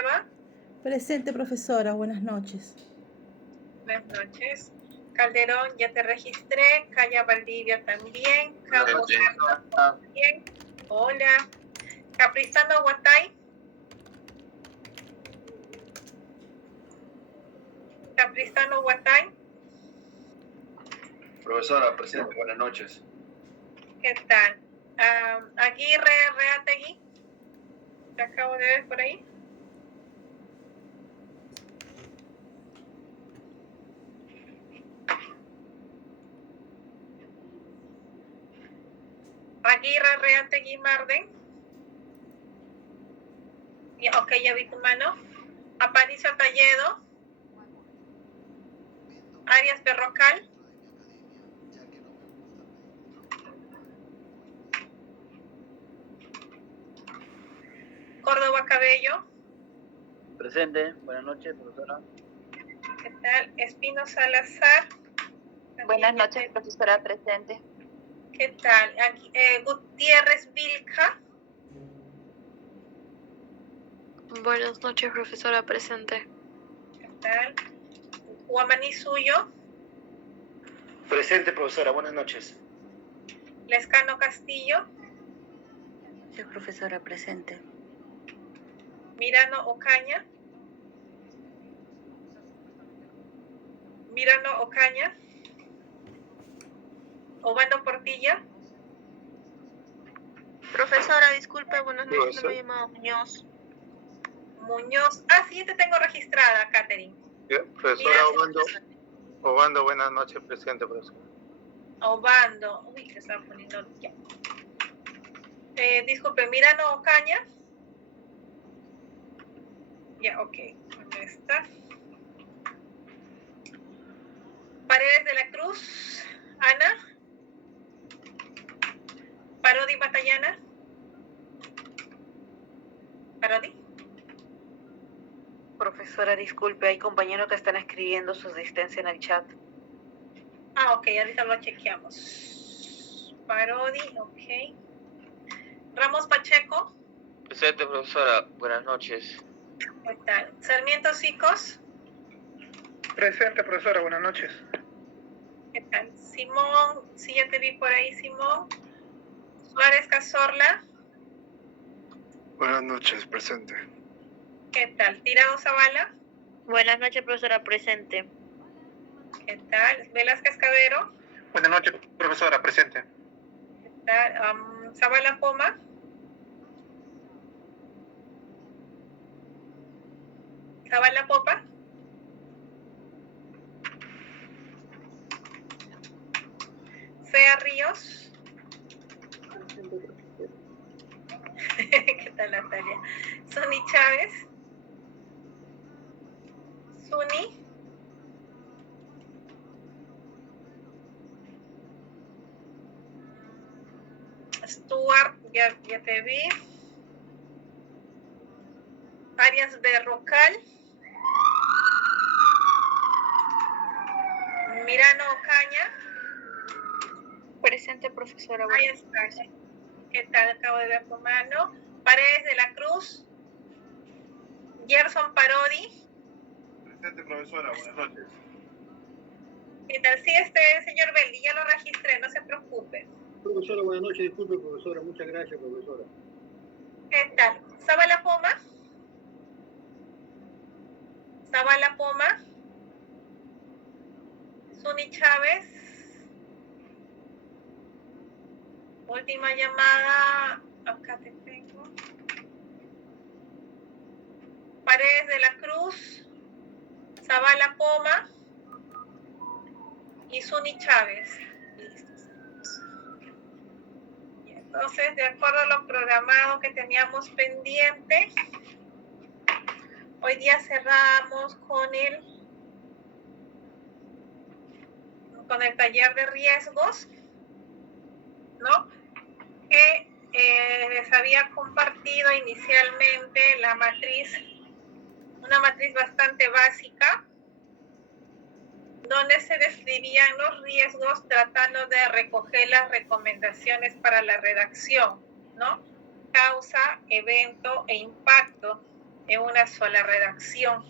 Trueba. Presente, profesora. Buenas noches. Buenas noches. Calderón, ya te registré. Calla Valdivia también. Campos también. Hola. Capristano Guatay. Capristano Guatay. Profesora, presente. Buenas noches. ¿Qué tal? Aguirre Reategui. Te acabo de ver por ahí. Aguirre Reategui Marden. Ok, ya vi tu mano. Aparicio Talledo. Arias Berrocal. Córdoba Cabello. Presente. Buenas noches, profesora. ¿Qué tal? Espino Salazar. Buenas noches, profesora, presente. ¿Qué tal? Aquí, Gutiérrez Vilca. Buenas noches, profesora, presente. ¿Qué tal? Guamaní Suyo. Presente, profesora. Buenas noches. Lescano Castillo. Sí, profesora, presente. Mirano Ocaña. Mirano Ocaña. Obando Portilla. Profesora, disculpe, buenas noches, no me he llamado Muñoz. Muñoz. Sí, te tengo registrada, Catherine. Profesora Obando, buenas noches, presente, profesora. Obando. Uy, se está poniendo ya. Disculpe, Mirano Ocaña. Ya, ok. ¿Dónde está? Paredes de la Cruz. Ana. Parodi Batallana. Parodi. Profesora, disculpe, hay compañeros que están escribiendo su asistencia en el chat. Ok, ahorita lo chequeamos. Parodi, ok. Ramos Pacheco. Presente, profesora. Buenas noches. ¿Qué tal? Sarmiento Sicos. Presente, profesora. Buenas noches. ¿Qué tal? Simón, sí, ya te vi por ahí, Simón. Suárez Cazorla. Buenas noches, presente. ¿Qué tal? Tirado Zavala. Buenas noches, profesora, presente. ¿Qué tal? Velázquez Cabero. Buenas noches, profesora. Presente. ¿Qué tal? Zavala Poma. Zavala Popa. Sea Ríos. ¿Qué tal, Natalia? Suni Chávez. Suni. Stuart, ya te vi. Arias Berrocal. Mirano Ocaña. Presente, profesora. Ahí está. ¿Qué tal? Acabo de ver tu mano. Paredes de la Cruz. Gerson Parodi. Presente, profesora. Buenas noches. ¿Qué tal? Sí, señor Beldi, ya lo registré, no se preocupe. Profesora, buenas noches. Disculpe, profesora. Muchas gracias, profesora. ¿Qué tal? Zavala Poma. Zavala Poma. Suni Chávez. Última llamada. Acá te tengo. Paredes de la Cruz. Zavala Poma. Y Suni Chávez. Listo. Entonces, de acuerdo a lo programado que teníamos pendiente, hoy día cerramos con el taller de riesgos, ¿no? Que les había compartido inicialmente la matriz, una matriz bastante básica, donde se describían los riesgos tratando de recoger las recomendaciones para la redacción, ¿no? Causa, evento e impacto en una sola redacción.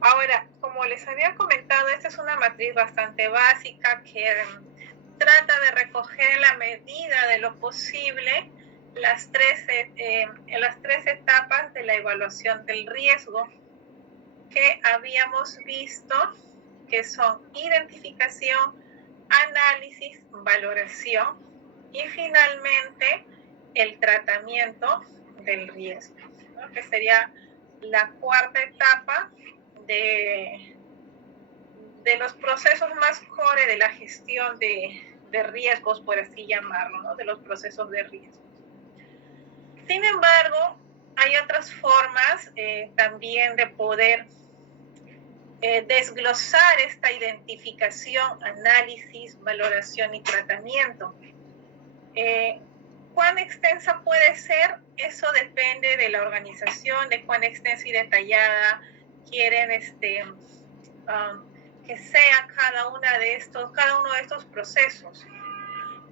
Ahora, como les había comentado, esta es una matriz bastante básica que trata de recoger en la medida de lo posible las tres etapas de la evaluación del riesgo que habíamos visto, que son identificación, análisis, valoración y finalmente el tratamiento del riesgo, ¿no? Que sería la cuarta etapa de los procesos más core de la gestión de riesgos, por así llamarlo, ¿no? De los procesos de riesgos. Sin embargo, hay otras formas también de poder desglosar esta identificación, análisis, valoración y tratamiento. ¿Cuán extensa puede ser? Eso depende de la organización, de cuán extensa y detallada quieren que sea cada uno de estos procesos,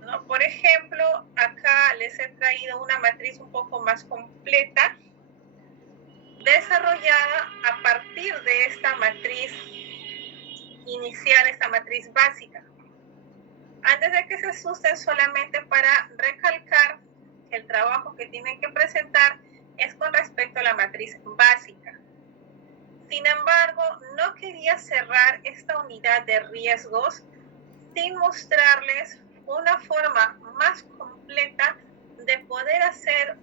¿no? Por ejemplo, acá les he traído una matriz un poco más completa, desarrollada a partir de esta matriz inicial, esta matriz básica. Antes de que se asusten, solamente para recalcar que el trabajo que tienen que presentar es con respecto a la matriz básica. Sin embargo, no quería cerrar esta unidad de riesgos sin mostrarles una forma más completa de poder hacer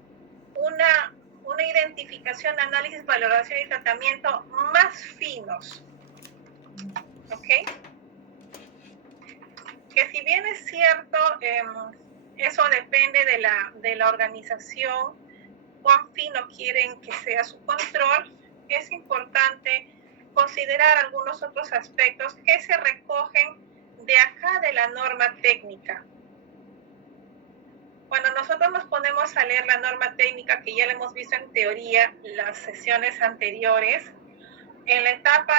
una identificación, análisis, valoración y tratamiento más finos. ¿Ok? Que si bien es cierto, eso depende de la organización, cuán fino quieren que sea su control, es importante considerar algunos otros aspectos que se recogen de acá de la norma técnica. Cuando nosotros nos ponemos a leer la norma técnica, que ya la hemos visto en teoría las sesiones anteriores, en la etapa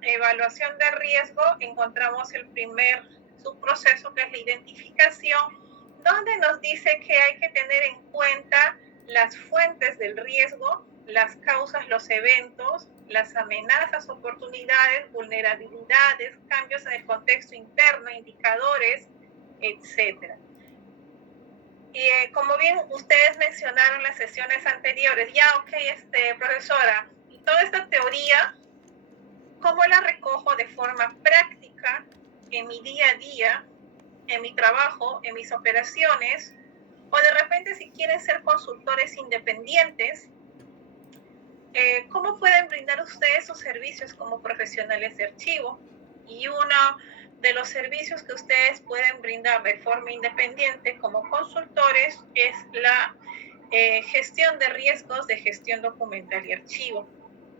de evaluación de riesgo encontramos el primer subproceso, que es la identificación, donde nos dice que hay que tener en cuenta las fuentes del riesgo, las causas, los eventos, las amenazas, oportunidades, vulnerabilidades, cambios en el contexto interno, indicadores, etc. Y como bien ustedes mencionaron en las sesiones anteriores, profesora, y toda esta teoría, ¿cómo la recojo de forma práctica en mi día a día, en mi trabajo, en mis operaciones? O de repente, si quieren ser consultores independientes, ¿cómo pueden brindar ustedes sus servicios como profesionales de archivo? Y uno de los servicios que ustedes pueden brindar de forma independiente como consultores es la gestión de riesgos de gestión documental y archivo,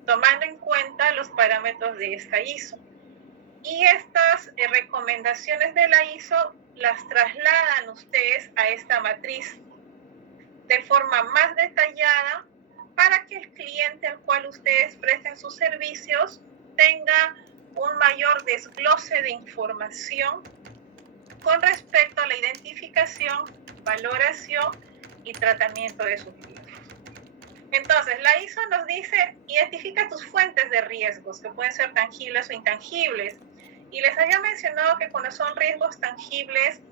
tomando en cuenta los parámetros de esta ISO. Y estas recomendaciones de la ISO las trasladan ustedes a esta matriz de forma más detallada para que el cliente al cual ustedes presten sus servicios tenga un mayor desglose de información con respecto a la identificación, valoración y tratamiento de sus riesgos. Entonces, la ISO nos dice, identifica tus fuentes de riesgos, que pueden ser tangibles o intangibles. Y les había mencionado que cuando son riesgos tangibles,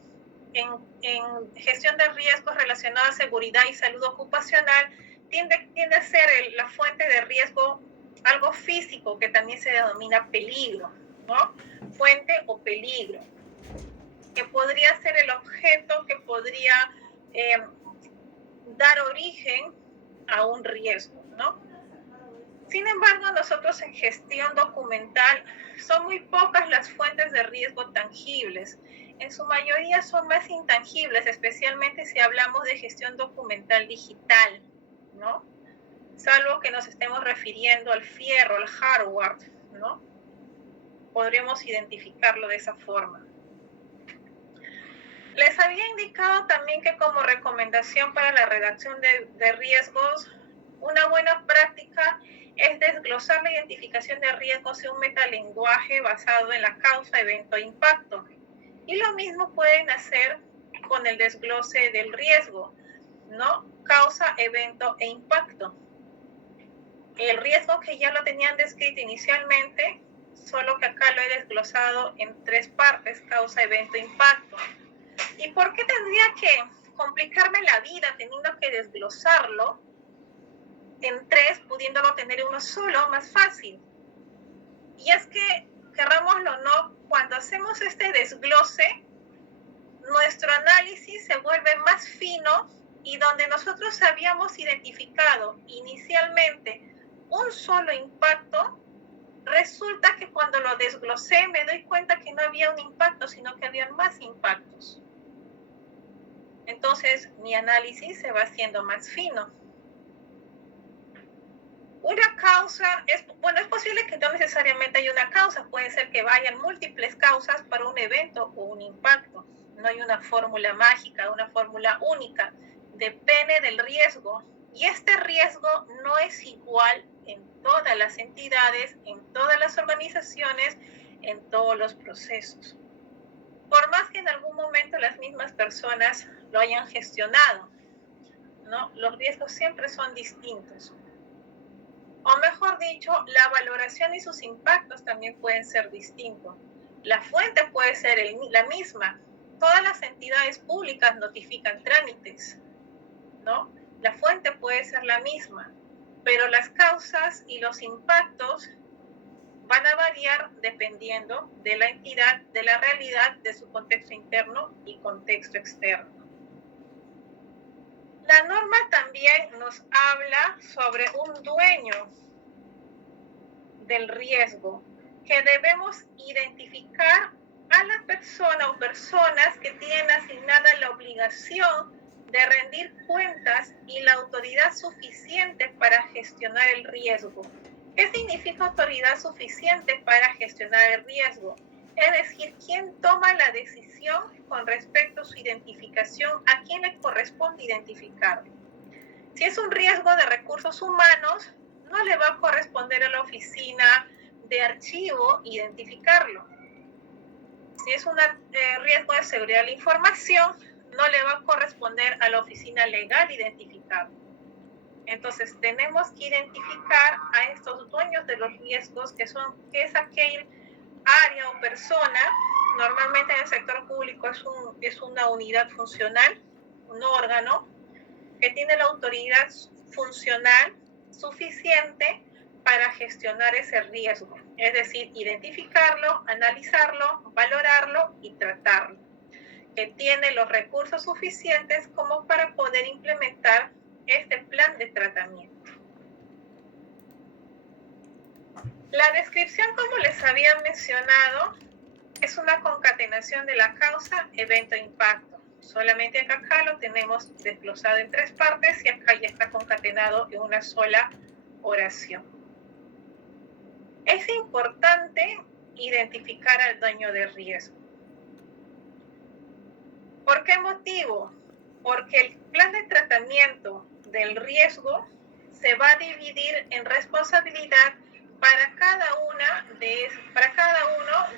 en gestión de riesgos relacionados a seguridad y salud ocupacional, tiende a ser la fuente de riesgo algo físico, que también se denomina peligro, ¿no? Fuente o peligro, que podría ser el objeto que podría dar origen a un riesgo, ¿no? Sin embargo, nosotros en gestión documental son muy pocas las fuentes de riesgo tangibles. En su mayoría son más intangibles, especialmente si hablamos de gestión documental digital, ¿no? Salvo que nos estemos refiriendo al fierro, al hardware, ¿no? Podríamos identificarlo de esa forma. Les había indicado también que como recomendación para la redacción de riesgos, una buena práctica es desglosar la identificación de riesgos en un metalenguaje basado en la causa, evento e impacto. Y lo mismo pueden hacer con el desglose del riesgo, ¿no? Causa, evento e impacto. el riesgo que ya lo tenían descrito inicialmente, solo que acá lo he desglosado en 3 partes: causa, evento, impacto. ¿Y por qué tendría que complicarme la vida teniendo que desglosarlo en 3, pudiéndolo tener en uno solo, más fácil? Y es que, querrámoslo o no, cuando hacemos este desglose, nuestro análisis se vuelve más fino, y donde nosotros habíamos identificado inicialmente un solo impacto, resulta que cuando lo desglosé me doy cuenta que no había un impacto, sino que había más impactos. Entonces mi análisis se va haciendo más fino. Una causa, es posible que no necesariamente haya una causa, puede ser que vayan múltiples causas para un evento o un impacto. No hay una fórmula mágica, una fórmula única, depende del riesgo. Y este riesgo no es igual en todas las entidades, en todas las organizaciones, en todos los procesos. Por más que en algún momento las mismas personas lo hayan gestionado, ¿no? Los riesgos siempre son distintos. O mejor dicho, la valoración y sus impactos también pueden ser distintos. La fuente puede ser la misma. Todas las entidades públicas notifican trámites, ¿no? La fuente puede ser la misma, pero las causas y los impactos van a variar dependiendo de la entidad, de la realidad, de su contexto interno y contexto externo. La norma también nos habla sobre un dueño del riesgo, que debemos identificar a la persona o personas que tienen asignada la obligación de rendir cuentas y la autoridad suficiente para gestionar el riesgo. ¿Qué significa autoridad suficiente para gestionar el riesgo? Es decir, ¿quién toma la decisión con respecto a su identificación? ¿A quién le corresponde identificarlo? Si es un riesgo de recursos humanos, no le va a corresponder a la oficina de archivo identificarlo. Si es un riesgo de seguridad de la información, no le va a corresponder a la oficina legal identificarlo. Entonces, tenemos que identificar a estos dueños de los riesgos, que es aquel área o persona. Normalmente en el sector público es una unidad funcional, un órgano, que tiene la autoridad funcional suficiente para gestionar ese riesgo. Es decir, identificarlo, analizarlo, valorarlo y tratarlo. Que tiene los recursos suficientes como para poder implementar este plan de tratamiento. La descripción, como les había mencionado, es una concatenación de la causa, evento, impacto. Solamente acá lo tenemos desglosado en 3 partes y acá ya está concatenado en una sola oración. Es importante identificar al dueño del riesgo. ¿Por qué motivo? Porque el plan de tratamiento del riesgo se va a dividir en responsabilidad para cada uno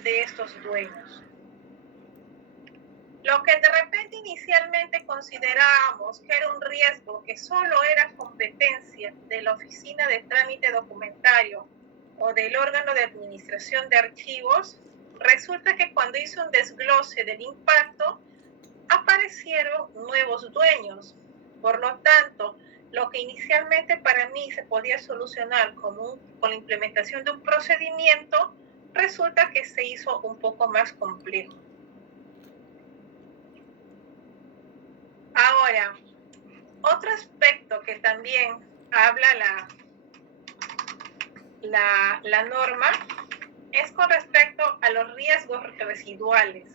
de estos dueños. Lo que de repente inicialmente considerábamos que era un riesgo que solo era competencia de la oficina de trámite documentario o del órgano de administración de archivos, resulta que cuando hice un desglose del impacto, aparecieron nuevos dueños. Por lo tanto, lo que inicialmente para mí se podía solucionar con la implementación de un procedimiento, resulta que se hizo un poco más complejo. Ahora, otro aspecto que también habla la norma es con respecto a los riesgos residuales.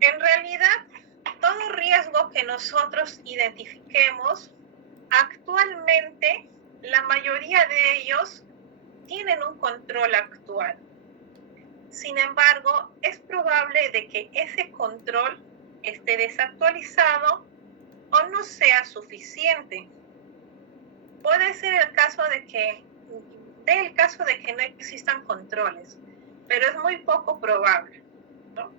En realidad, todo riesgo que nosotros identifiquemos, actualmente la mayoría de ellos tienen un control actual. Sin embargo, es probable de que ese control esté desactualizado o no sea suficiente. Puede ser el caso de que no existan controles, pero es muy poco probable, ¿no?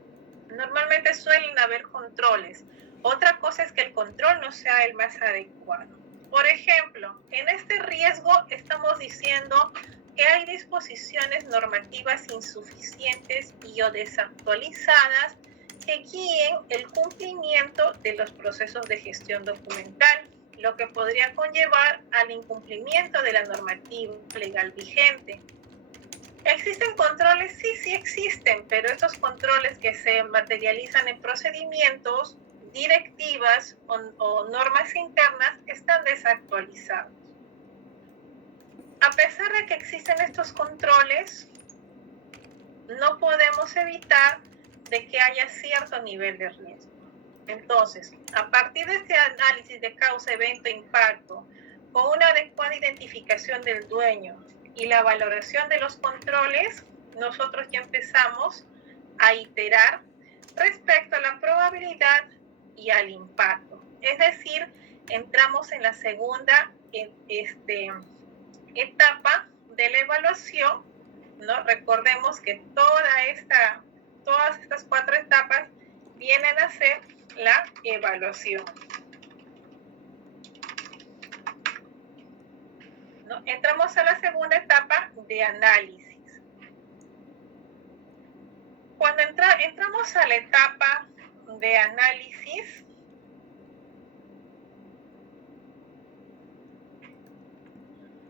Normalmente suelen haber controles. Otra cosa es que el control no sea el más adecuado. Por ejemplo, en este riesgo estamos diciendo que hay disposiciones normativas insuficientes y o desactualizadas que guíen el cumplimiento de los procesos de gestión documental, lo que podría conllevar al incumplimiento de la normativa legal vigente. ¿Existen controles? Sí existen, pero estos controles que se materializan en procedimientos, directivas o normas internas están desactualizados. A pesar de que existen estos controles, no podemos evitar de que haya cierto nivel de riesgo. Entonces, a partir de este análisis de causa, evento, impacto, con una adecuada identificación del dueño y la valoración de los controles, nosotros ya empezamos a iterar respecto a la probabilidad y al impacto. Es decir, entramos en la segunda etapa de la evaluación, ¿no? Recordemos que todas estas 4 etapas vienen a ser la evaluación, ¿no? Entramos a la segunda etapa de análisis. Cuando entramos a la etapa de análisis,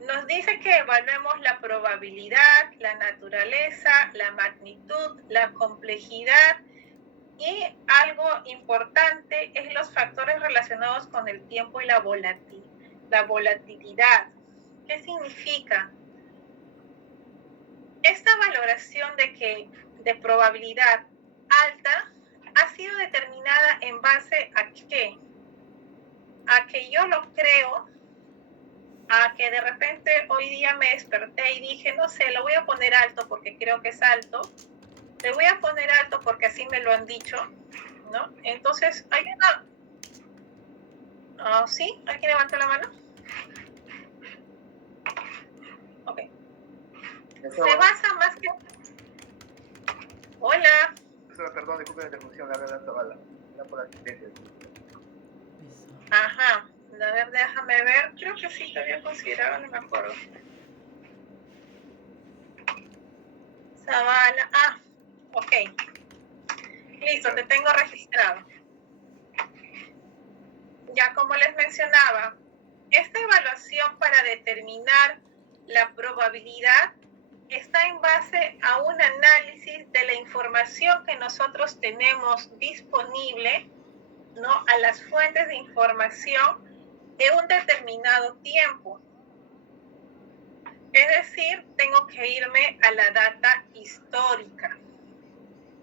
nos dice que evaluemos la probabilidad, la naturaleza, la magnitud, la complejidad y algo importante es los factores relacionados con el tiempo y la volatilidad. ¿Qué significa? Esta valoración de probabilidad alta ha sido determinada en base a ¿qué? A que yo lo creo, a que de repente hoy día me desperté y dije, no sé, lo voy a poner alto porque creo que es alto, le voy a poner alto porque así me lo han dicho, ¿no? Entonces, hay una... ¿sí? ¿Alguien levanta la mano? Ok. Se basa más que... Hola. Perdón, disculpe la interrupción, la verdad, Zavala. Ya por asistencia. Ajá. A ver, déjame ver. Creo que sí, te había considerado, no me acuerdo. Zavala. Ok. Listo, te tengo registrado. Ya como les mencionaba, esta evaluación para determinar la probabilidad está en base a un análisis de la información que nosotros tenemos disponible, ¿no? A las fuentes de información de un determinado tiempo. Es decir, tengo que irme a la data histórica,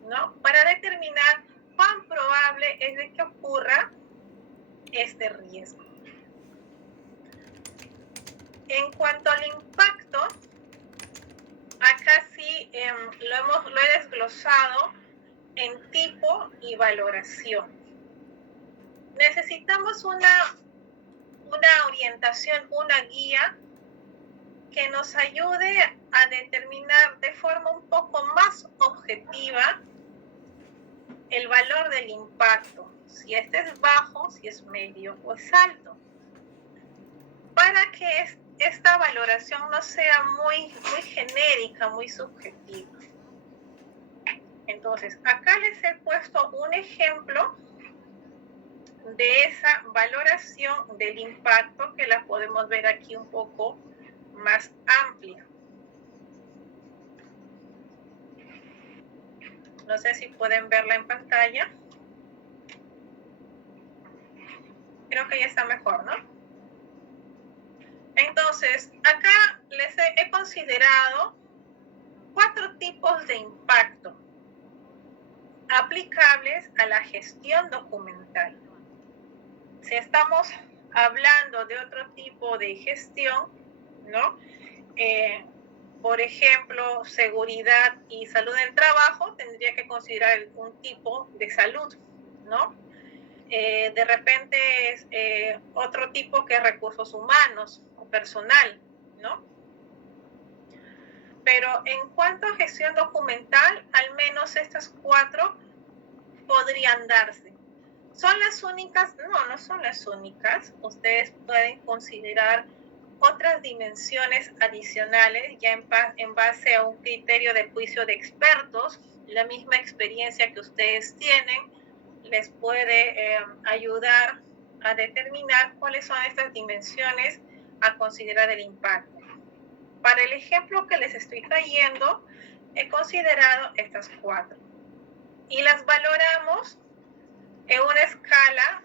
¿no? Para determinar cuán probable es de que ocurra este riesgo. En cuanto al impacto, acá sí lo he desglosado en tipo y valoración. Necesitamos una orientación, una guía que nos ayude a determinar de forma un poco más objetiva el valor del impacto, si este es bajo, si es medio o es alto, para que esta valoración no sea muy genérica, muy subjetiva. Entonces, acá les he puesto un ejemplo de esa valoración del impacto que la podemos ver aquí un poco más amplia. No sé si pueden verla en pantalla. Creo que ya está mejor, ¿no? Entonces, acá les he considerado 4 tipos de impacto aplicables a la gestión documental. Si estamos hablando de otro tipo de gestión, ¿no? Por ejemplo, seguridad y salud en el trabajo, tendría que considerar un tipo de salud, ¿no? De repente es otro tipo que recursos humanos o personal, ¿no? Pero en cuanto a gestión documental, al menos estas 4 podrían darse. ¿Son las únicas? No, no son las únicas. Ustedes pueden considerar otras dimensiones adicionales ya en base a un criterio de juicio de expertos. La misma experiencia que ustedes tienen les puede ayudar a determinar cuáles son estas dimensiones a considerar el impacto. Para el ejemplo que les estoy trayendo, he considerado estas 4 y las valoramos en una escala.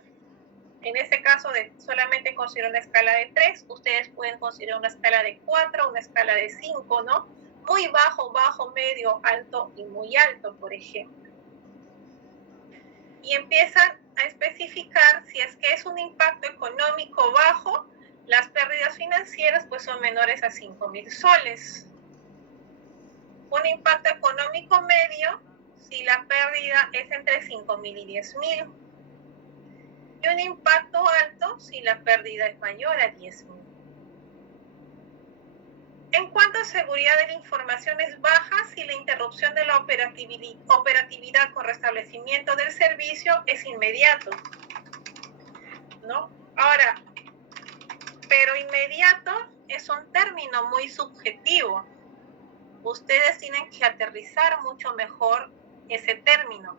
En este caso solamente considero una escala de 3, ustedes pueden considerar una escala de 4, una escala de 5, ¿no? Muy bajo, bajo, medio, alto y muy alto, por ejemplo. Y empiezan a especificar si es que es un impacto económico bajo, las pérdidas financieras pues son menores a 5.000 soles. Un impacto económico medio, si la pérdida es entre 5.000 y 10.000. Y un impacto alto si la pérdida es mayor a 10.000. En cuanto a seguridad de la información es baja si la interrupción de la operatividad con restablecimiento del servicio es inmediato, ¿no? Ahora, pero inmediato es un término muy subjetivo. Ustedes tienen que aterrizar mucho mejor ese término,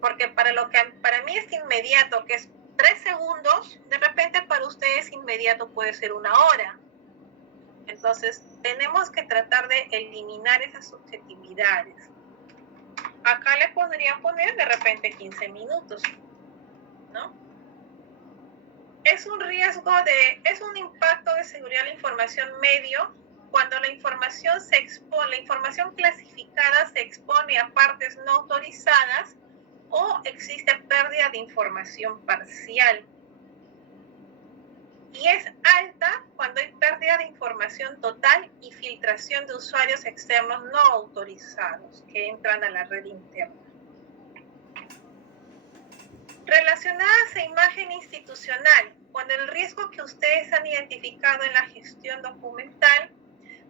porque para lo que para mí es inmediato, que es 3 segundos, de repente para ustedes inmediato puede ser 1 hora. Entonces, tenemos que tratar de eliminar esas subjetividades. Acá le podrían poner de repente 15 minutos, ¿no? Es un impacto de seguridad de la información medio cuando la información la información clasificada se expone a partes no autorizadas o existe pérdida de información parcial. Y es alta cuando hay pérdida de información total y filtración de usuarios externos no autorizados que entran a la red interna. Relacionadas a imagen institucional, cuando el riesgo que ustedes han identificado en la gestión documental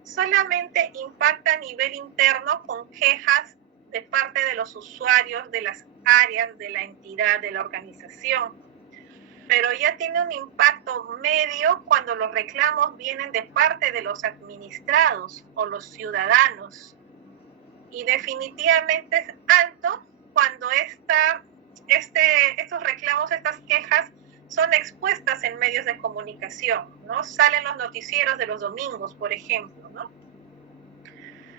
solamente impacta a nivel interno con quejas de parte de los usuarios de las áreas de la entidad, de la organización. Pero ya tiene un impacto medio cuando los reclamos vienen de parte de los administrados o los ciudadanos. Y definitivamente es alto cuando estos reclamos, estas quejas son expuestas en medios de comunicación, ¿no? Salen los noticieros de los domingos, por ejemplo, ¿no?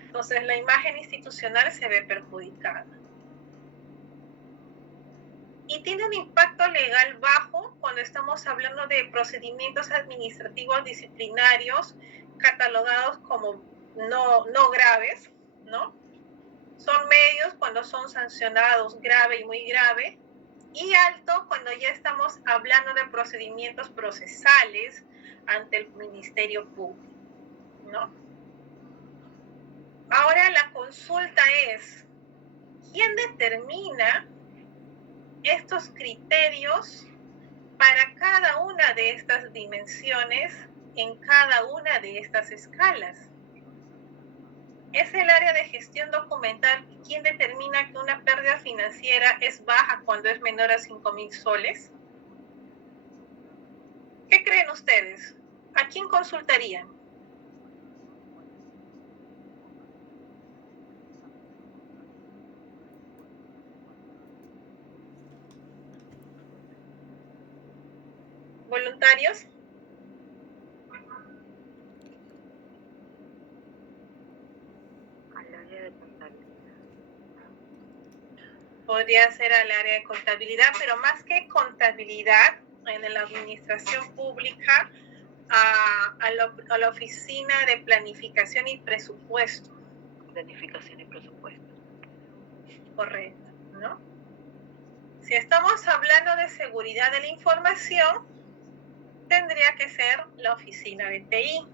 Entonces la imagen institucional se ve perjudicada. Y tiene un impacto legal bajo cuando estamos hablando de procedimientos administrativos disciplinarios catalogados como no graves, ¿no? Son medios cuando son sancionados grave y muy grave, y alto cuando ya estamos hablando de procedimientos procesales ante el Ministerio Público, ¿no? Ahora la consulta es, ¿quién determina estos criterios para cada una de estas dimensiones en cada una de estas escalas? ¿Es el área de gestión documental quien determina que una pérdida financiera es baja cuando es menor a 5.000 soles? ¿Qué creen ustedes? ¿A quién consultarían? ¿Voluntarios? Al área de contabilidad. Podría ser al área de contabilidad, pero más que contabilidad, en la administración pública, a la oficina de planificación y presupuesto. Planificación y presupuesto. Correcto, ¿no? Si estamos hablando de seguridad de la información, tendría que ser la oficina de TI.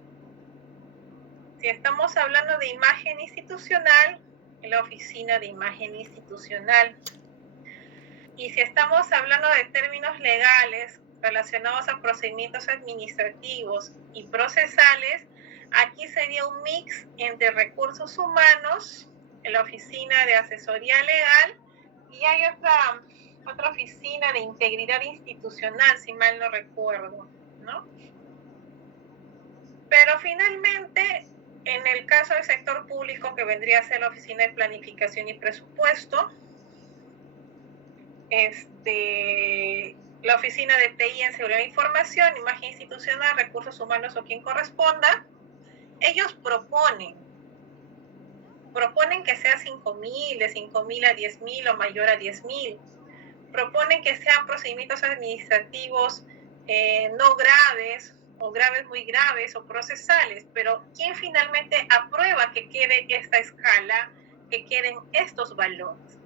Si estamos hablando de imagen institucional, la oficina de imagen institucional. Y si estamos hablando de términos legales relacionados a procedimientos administrativos y procesales, aquí sería un mix entre recursos humanos, la oficina de asesoría legal, y hay otra oficina de integridad institucional, si mal no recuerdo, ¿no? Pero finalmente, en el caso del sector público, que vendría a ser la Oficina de Planificación y Presupuesto, la Oficina de TI en Seguridad de Información, Imagen Institucional, Recursos Humanos o quien corresponda, ellos proponen que sea 5.000, de 5.000 a 10.000 o mayor a 10.000. Proponen que sean procedimientos administrativos no graves o graves muy graves o procesales, pero ¿quién finalmente aprueba que quede esta escala, que queden estos valores?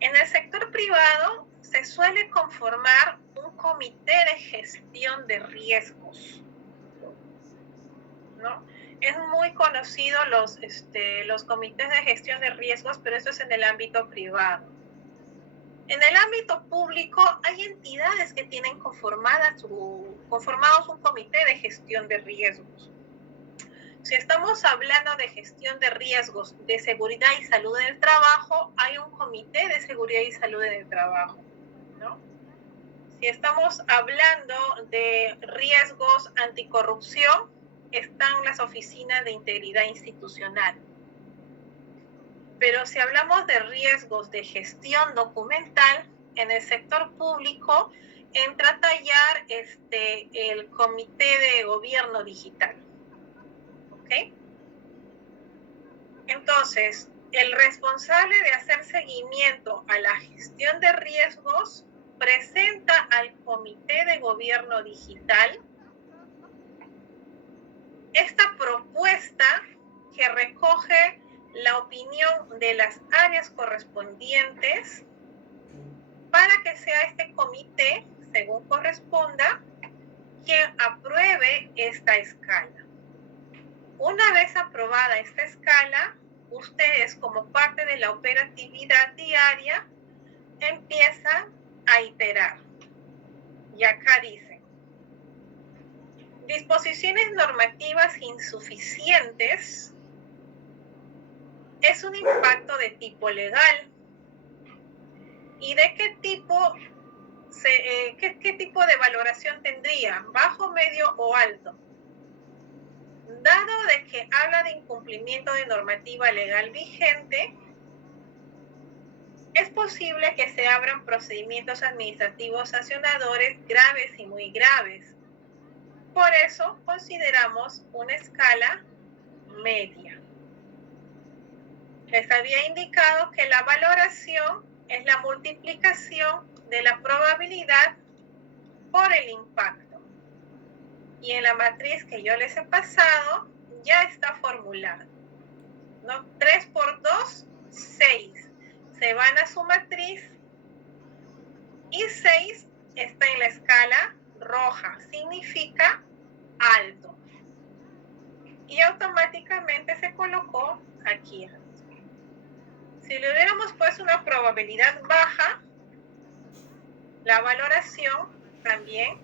En el sector privado se suele conformar un comité de gestión de riesgos, ¿no? Es muy conocido los comités de gestión de riesgos, pero eso es en el ámbito privado. En el ámbito público hay entidades que tienen conformados un comité de gestión de riesgos. Si estamos hablando de gestión de riesgos de seguridad y salud en el trabajo, hay un comité de seguridad y salud en el trabajo, ¿no? Si estamos hablando de riesgos anticorrupción, están las oficinas de integridad institucional. Pero si hablamos de riesgos de gestión documental, en el sector público entra a tallar el Comité de Gobierno Digital. ¿Ok? Entonces, el responsable de hacer seguimiento a la gestión de riesgos presenta al Comité de Gobierno Digital esta propuesta que recoge la opinión de las áreas correspondientes para que sea este comité, según corresponda, quien apruebe esta escala. Una vez aprobada esta escala, ustedes como parte de la operatividad diaria empiezan a iterar. Y acá dice: disposiciones normativas insuficientes es un impacto de tipo legal. ¿Y de qué tipo, qué tipo de valoración tendría? ¿Bajo, medio o alto? Dado de que habla de incumplimiento de normativa legal vigente, es posible que se abran procedimientos administrativos sancionadores graves y muy graves. Por eso consideramos una escala media. Les había indicado que la valoración es la multiplicación de la probabilidad por el impacto. Y en la matriz que yo les he pasado ya está formulada, ¿no? 3 por 2, 6. Se van a su matriz y 6 está en la escala roja, significa alto. Y automáticamente se colocó aquí. Si le hubiéramos puesto una probabilidad baja, la valoración también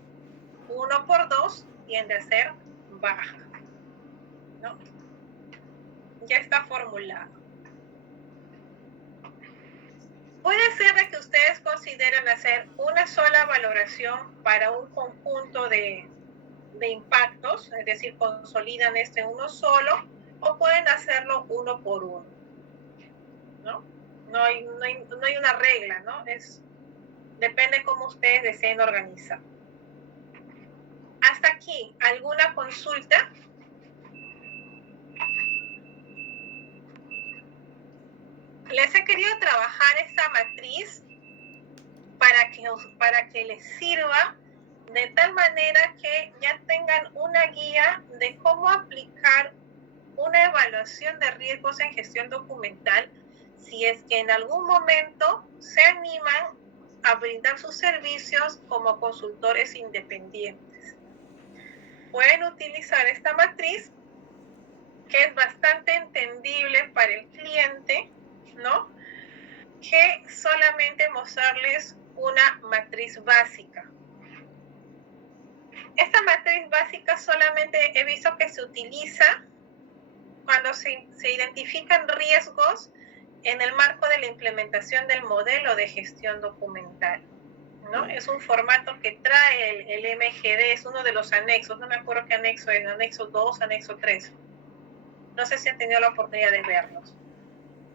1 por 2 tiende a ser baja, ¿no? Ya está formulado. Puede ser de que ustedes consideren hacer una sola valoración para un conjunto de impactos, es decir, consolidan uno solo, o pueden hacerlo uno por uno, ¿no? No hay una regla, ¿no? Depende cómo ustedes deseen organizar. Hasta aquí, ¿alguna consulta? Les he querido trabajar esta matriz para que les sirva de tal manera que ya tengan una guía de cómo aplicar una evaluación de riesgos en gestión documental si es que en algún momento se animan a brindar sus servicios como consultores independientes. Pueden utilizar esta matriz, que es bastante entendible para el cliente, ¿no? Que solamente mostrarles una matriz básica. Esta matriz básica solamente he visto que se utiliza cuando se identifican riesgos en el marco de la implementación del modelo de gestión documental, ¿no? Es un formato que trae el MGD, es uno de los anexos, no me acuerdo qué anexo es, anexo 2, anexo 3. No sé si han tenido la oportunidad de verlos.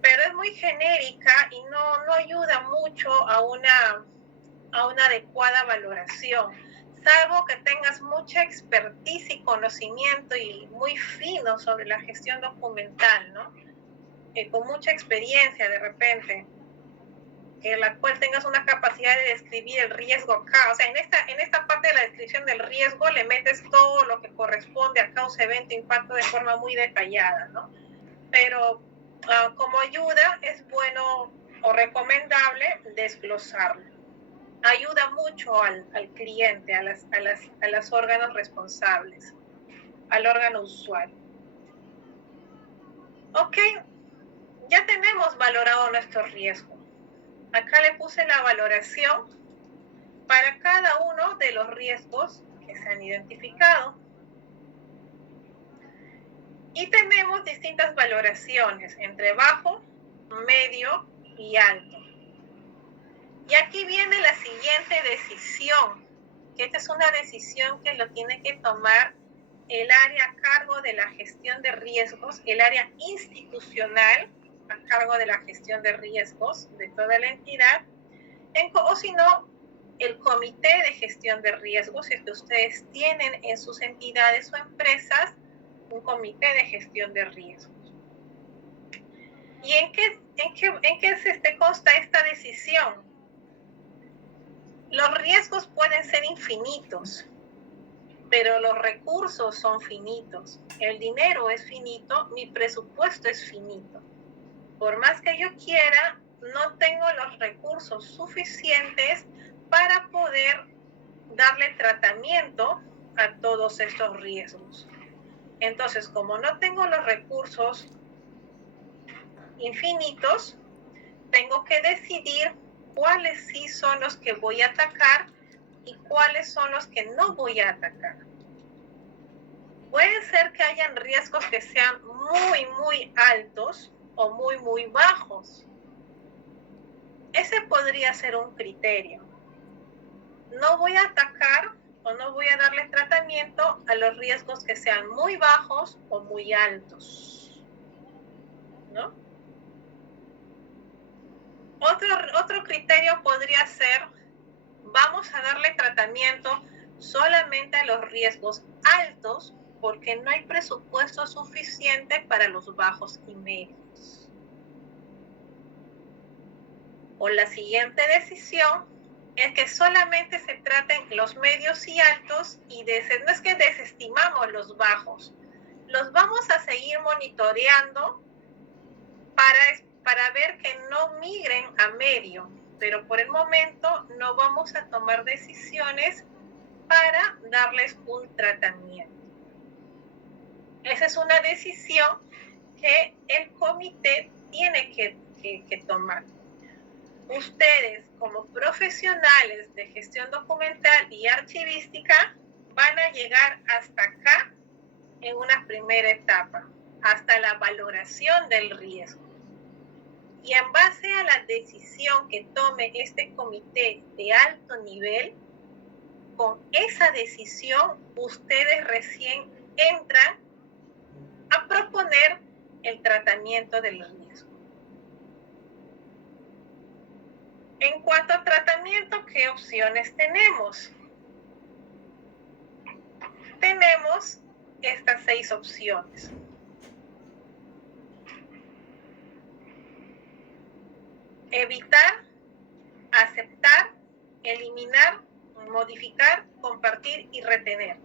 Pero es muy genérica y no ayuda mucho a una adecuada valoración, salvo que tengas mucha expertise y conocimiento y muy fino sobre la gestión documental, ¿no? Con mucha experiencia de repente, en la cual tengas una capacidad de describir el riesgo acá. O sea, en esta parte de la descripción del riesgo le metes todo lo que corresponde a causa, evento, impacto de forma muy detallada, ¿no? Pero como ayuda es bueno o recomendable desglosarlo. Ayuda mucho al cliente, a los órganos responsables, al órgano usuario. Ok, ya tenemos valorado nuestro riesgo. Acá le puse la valoración para cada uno de los riesgos que se han identificado. Y tenemos distintas valoraciones entre bajo, medio y alto. Y aquí viene la siguiente decisión, que esta es una decisión que lo tiene que tomar el área a cargo de la gestión de riesgos, el área institucional a cargo de la gestión de riesgos de toda la entidad, o si no, el comité de gestión de riesgos, si es que ustedes tienen en sus entidades o empresas un comité de gestión de riesgos. ¿Y en qué consta esta decisión? Los riesgos pueden ser infinitos, pero los recursos son finitos. El dinero es finito, mi presupuesto es finito. Por más que yo quiera, no tengo los recursos suficientes para poder darle tratamiento a todos estos riesgos. Entonces, como no tengo los recursos infinitos, tengo que decidir cuáles sí son los que voy a atacar y cuáles son los que no voy a atacar. Puede ser que hayan riesgos que sean muy, muy altos o muy, muy bajos. Ese podría ser un criterio. No voy a atacar o no voy a darle tratamiento a los riesgos que sean muy bajos o muy altos, ¿no? Otro criterio podría ser, vamos a darle tratamiento solamente a los riesgos altos porque no hay presupuesto suficiente para los bajos y medios. O la siguiente decisión es que solamente se traten los medios y altos y no es que desestimamos los bajos, los vamos a seguir monitoreando para ver que no migren a medio, pero por el momento no vamos a tomar decisiones para darles un tratamiento. Esa es una decisión que el comité tiene que tomar. Ustedes, como profesionales de gestión documental y archivística, van a llegar hasta acá en una primera etapa, hasta la valoración del riesgo. Y en base a la decisión que tome este comité de alto nivel, con esa decisión ustedes recién entran a proponer el tratamiento del riesgo. En cuanto a tratamiento, ¿qué opciones tenemos? Tenemos estas 6 opciones. Evitar, aceptar, eliminar, modificar, compartir y retener.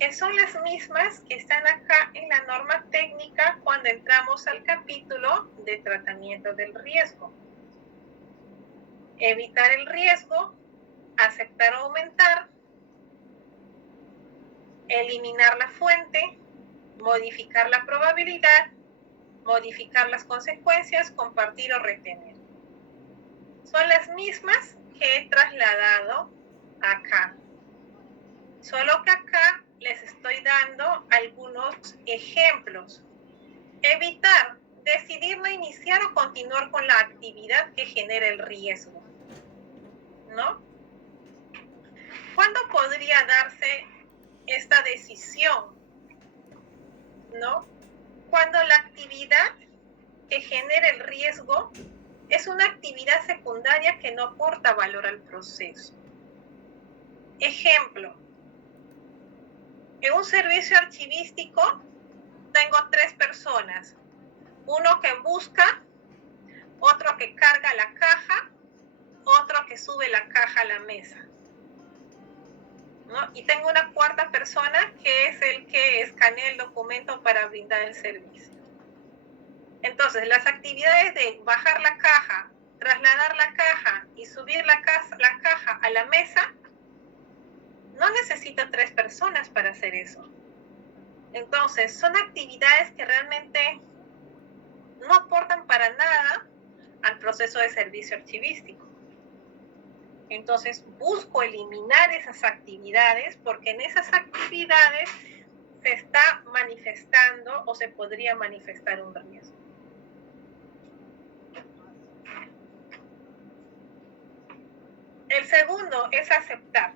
Que son las mismas que están acá en la norma técnica cuando entramos al capítulo de tratamiento del riesgo. Evitar el riesgo, aceptar o aumentar, eliminar la fuente, modificar la probabilidad, modificar las consecuencias, compartir o retener. Son las mismas que he trasladado acá. Solo que acá les estoy dando algunos ejemplos. Evitar, decidir no iniciar o continuar con la actividad que genera el riesgo, ¿no? ¿Cuándo podría darse esta decisión, ¿no? Cuando la actividad que genera el riesgo es una actividad secundaria que no aporta valor al proceso. Ejemplo, en un servicio archivístico tengo 3 personas, uno que busca, otro que carga la caja, otro que sube la caja a la mesa, ¿no? Y tengo una 4ª persona que es el que escanea el documento para brindar el servicio. Entonces, las actividades de bajar la caja, trasladar la caja y subir la caja a la mesa, no necesito 3 personas para hacer eso. Entonces, son actividades que realmente no aportan para nada al proceso de servicio archivístico. Entonces, busco eliminar esas actividades porque en esas actividades se está manifestando o se podría manifestar un riesgo. El segundo es aceptar.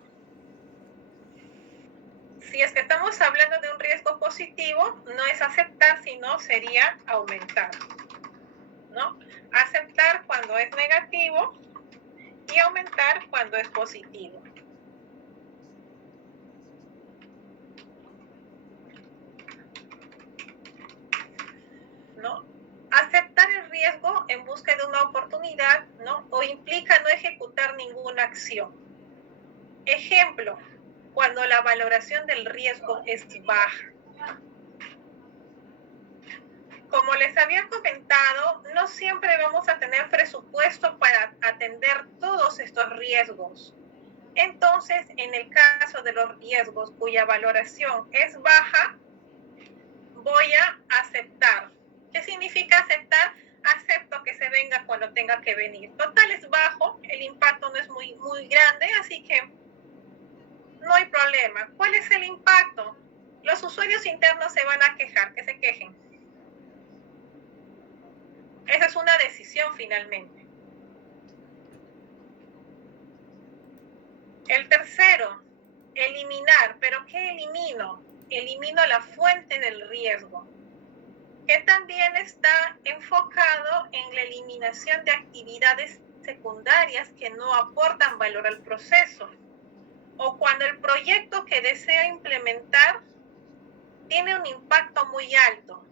Si es que estamos hablando de un riesgo positivo, no es aceptar, sino sería aumentar, ¿no? Aceptar cuando es negativo y aumentar cuando es positivo. ¿No? Aceptar el riesgo en busca de una oportunidad, ¿no? O implica no ejecutar ninguna acción. Ejemplo, cuando la valoración del riesgo es baja. Como les había comentado, no siempre vamos a tener presupuesto para atender todos estos riesgos. Entonces, en el caso de los riesgos cuya valoración es baja, voy a aceptar. ¿Qué significa aceptar? Acepto que se venga cuando tenga que venir. Total es bajo, el impacto no es muy grande, así que no hay problema. ¿Cuál es el impacto? Los usuarios internos se van a quejar, que se quejen. Esa es una decisión finalmente. El tercero, eliminar. ¿Pero qué elimino? Elimino la fuente del riesgo, que también está enfocado en la eliminación de actividades secundarias que no aportan valor al proceso, o cuando el proyecto que deseo implementar tiene un impacto muy alto.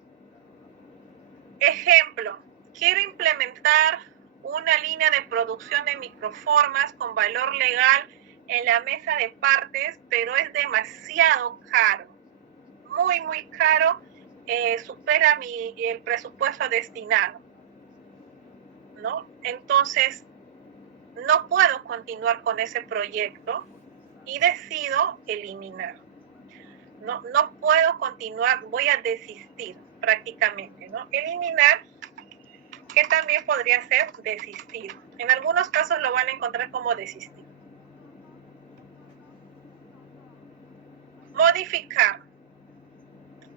Ejemplo, quiero implementar una línea de producción de microformas con valor legal en la mesa de partes, pero es demasiado caro, muy caro, supera el presupuesto destinado, ¿no? Entonces, no puedo continuar con ese proyecto y decido eliminar. No puedo continuar, voy a desistir prácticamente, ¿no? Eliminar, que también podría ser desistir. En algunos casos lo van a encontrar como desistir. Modificar.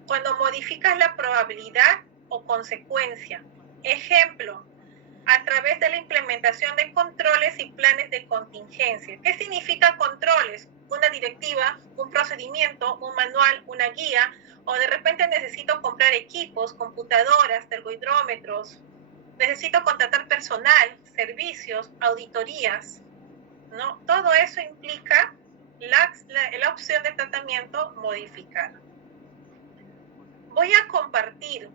Cuando modificas la probabilidad o consecuencia. Ejemplo, a través de la implementación de controles y planes de contingencia. ¿Qué significa controles? Una directiva, un procedimiento, un manual, una guía, o de repente necesito comprar equipos, computadoras, termohidrómetros, necesito contratar personal, servicios, auditorías, ¿no? Todo eso implica la opción de tratamiento modificar. Voy a compartir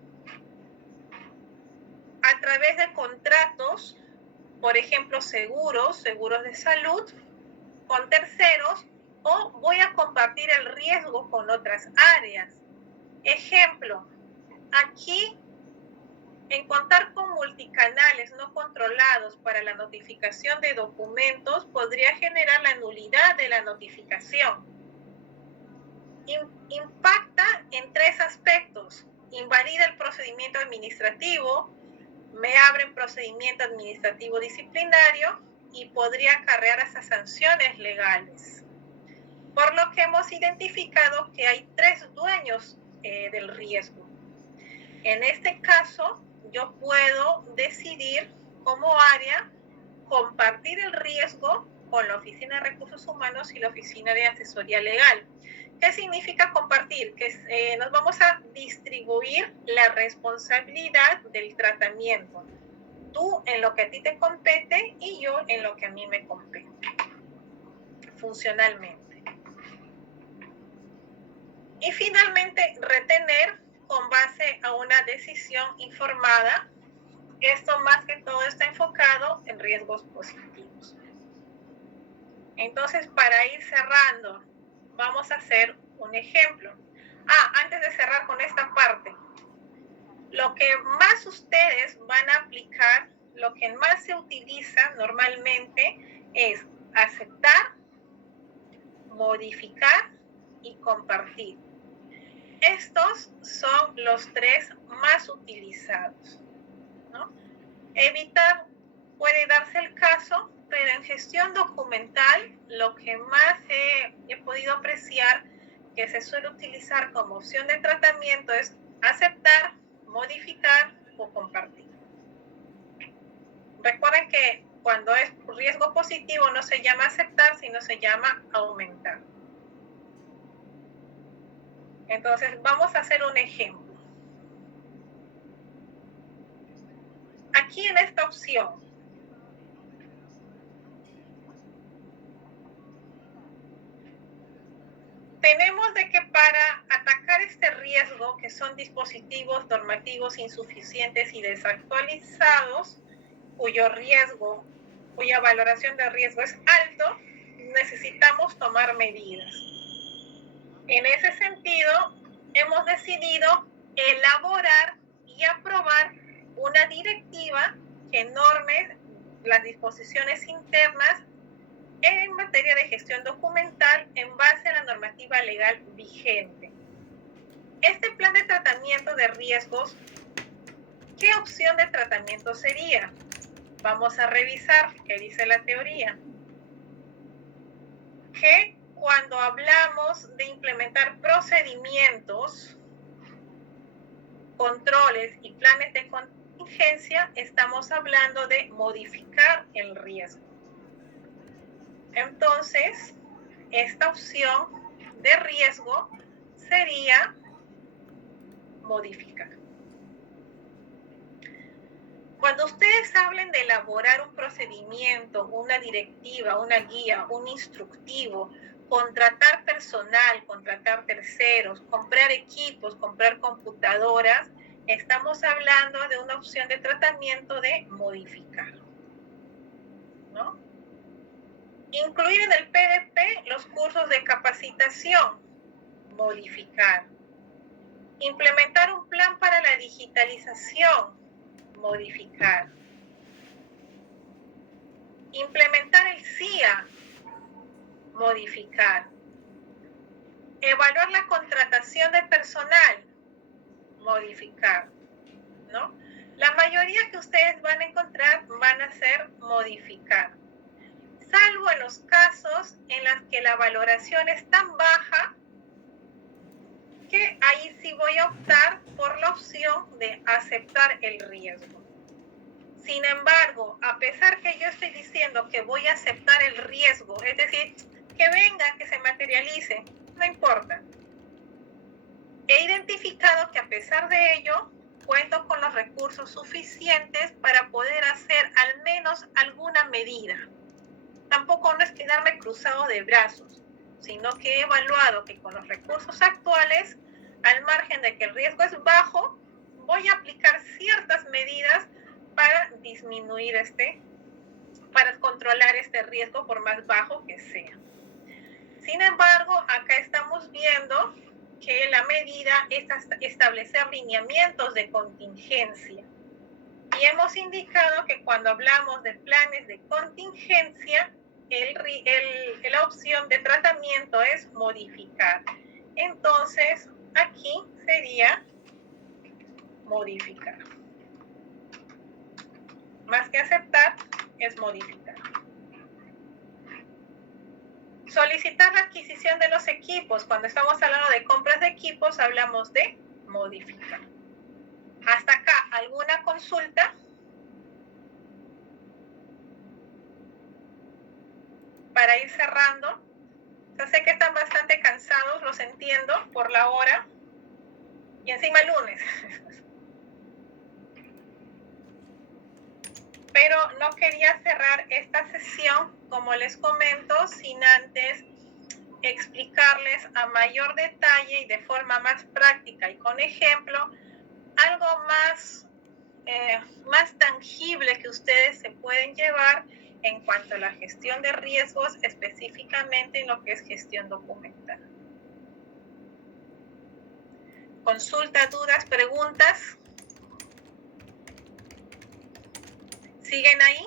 a través de contratos, por ejemplo, seguros de salud, con terceros, o voy a compartir el riesgo con otras áreas. Ejemplo, aquí, en contar con multicanales no controlados para la notificación de documentos, podría generar la nulidad de la notificación. Impacta en 3 aspectos. Invalida el procedimiento administrativo, me abren procedimiento administrativo disciplinario y podría acarrear hasta sanciones legales. Por lo que hemos identificado que hay 3 dueños del riesgo. En este caso, yo puedo decidir como área compartir el riesgo con la Oficina de Recursos Humanos y la Oficina de Asesoría Legal. ¿Qué significa compartir? Que nos vamos a distribuir la responsabilidad del tratamiento. Tú en lo que a ti te compete y yo en lo que a mí me compete, funcionalmente. Y finalmente, retener con base a una decisión informada. Esto más que todo está enfocado en riesgos positivos. Entonces, para ir cerrando, vamos a hacer un ejemplo. Antes de cerrar con esta parte, lo que más ustedes van a aplicar, lo que más se utiliza normalmente es aceptar, modificar y compartir. Estos son los tres más utilizados, ¿no? Evitar puede darse el caso, pero en gestión documental lo que más he podido apreciar que se suele utilizar como opción de tratamiento es aceptar, modificar o compartir. Recuerden que cuando es riesgo positivo no se llama aceptar, sino se llama aumentar. Entonces vamos a hacer un ejemplo. Aquí en esta opción, tenemos de que para atacar este riesgo, que son dispositivos normativos insuficientes y desactualizados, cuya valoración de riesgo es alto, necesitamos tomar medidas. En ese sentido, hemos decidido elaborar y aprobar una directiva que norme las disposiciones internas en materia de gestión documental en base a la normativa legal vigente. Este plan de tratamiento de riesgos, ¿qué opción de tratamiento sería? Vamos a revisar qué dice la teoría. Que cuando hablamos de implementar procedimientos, controles y planes de contingencia, estamos hablando de modificar el riesgo. Entonces, esta opción de riesgo sería modificar. Cuando ustedes hablen de elaborar un procedimiento, una directiva, una guía, un instructivo, contratar personal, contratar terceros, comprar equipos, comprar computadoras, estamos hablando de una opción de tratamiento de modificar, ¿no? Incluir en el PDP los cursos de capacitación, modificar. Implementar un plan para la digitalización, modificar. Implementar el CIA, modificar. Evaluar la contratación de personal, modificar, ¿no? La mayoría que ustedes van a encontrar van a ser modificar, salvo en los casos en los que la valoración es tan baja que ahí sí voy a optar por la opción de aceptar el riesgo. Sin embargo, a pesar que yo estoy diciendo que voy a aceptar el riesgo, es decir, que venga, que se materialice, no importa. He identificado que a pesar de ello, cuento con los recursos suficientes para poder hacer al menos alguna medida. Tampoco no es quedarme cruzado de brazos, sino que he evaluado que con los recursos actuales, al margen de que el riesgo es bajo, voy a aplicar ciertas medidas para disminuir para controlar este riesgo por más bajo que sea. Sin embargo, acá estamos viendo que la medida es establecer lineamientos de contingencia. Y hemos indicado que cuando hablamos de planes de contingencia, la opción de tratamiento es modificar. Entonces, aquí sería modificar. Más que aceptar, es modificar. Solicitar la adquisición de los equipos. Cuando estamos hablando de compras de equipos, hablamos de modificar. Hasta acá, ¿Alguna consulta? Para ir cerrando. Yo sé que están bastante cansados, los entiendo por la hora. Y encima lunes. Pero no quería cerrar esta sesión, como les comento, sin antes explicarles a mayor detalle y de forma más práctica y con ejemplo, algo más tangible que ustedes se pueden llevar en cuanto a la gestión de riesgos, específicamente en lo que es gestión documental. Consulta, dudas, preguntas. ¿Siguen ahí?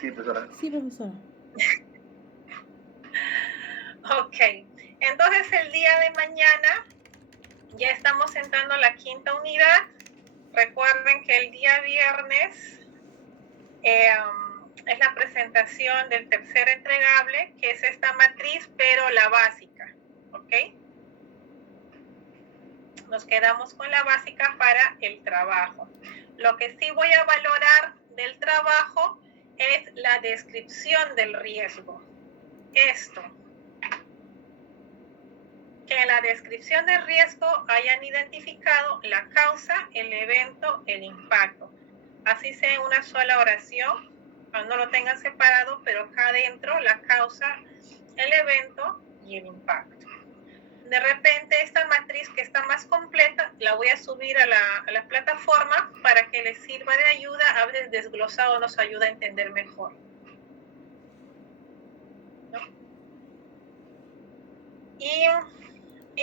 Sí, profesora. Sí, profesora. Ok, entonces el día de mañana ya estamos entrando a la quinta unidad. Recuerden que el día viernes es la presentación del tercer entregable, que es esta matriz, pero la básica, ¿ok? Nos quedamos con la básica para el trabajo. Lo que sí voy a valorar del trabajo es la descripción del riesgo. Esto. Que en la descripción del riesgo hayan identificado la causa, el evento, el impacto. Así sea en una sola oración, no lo tengan separado, pero acá adentro la causa, el evento y el impacto. De repente esta matriz que está más completa la voy a subir a la plataforma para que les sirva de ayuda. A veces desglosado nos ayuda a entender mejor, ¿no? Y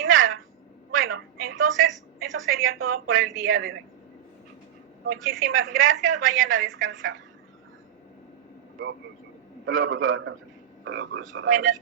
nada, bueno, entonces eso sería todo por el día de hoy. Muchísimas gracias, vayan a descansar. Hasta luego, profesora. Descansen. Hola, profesora. Buenas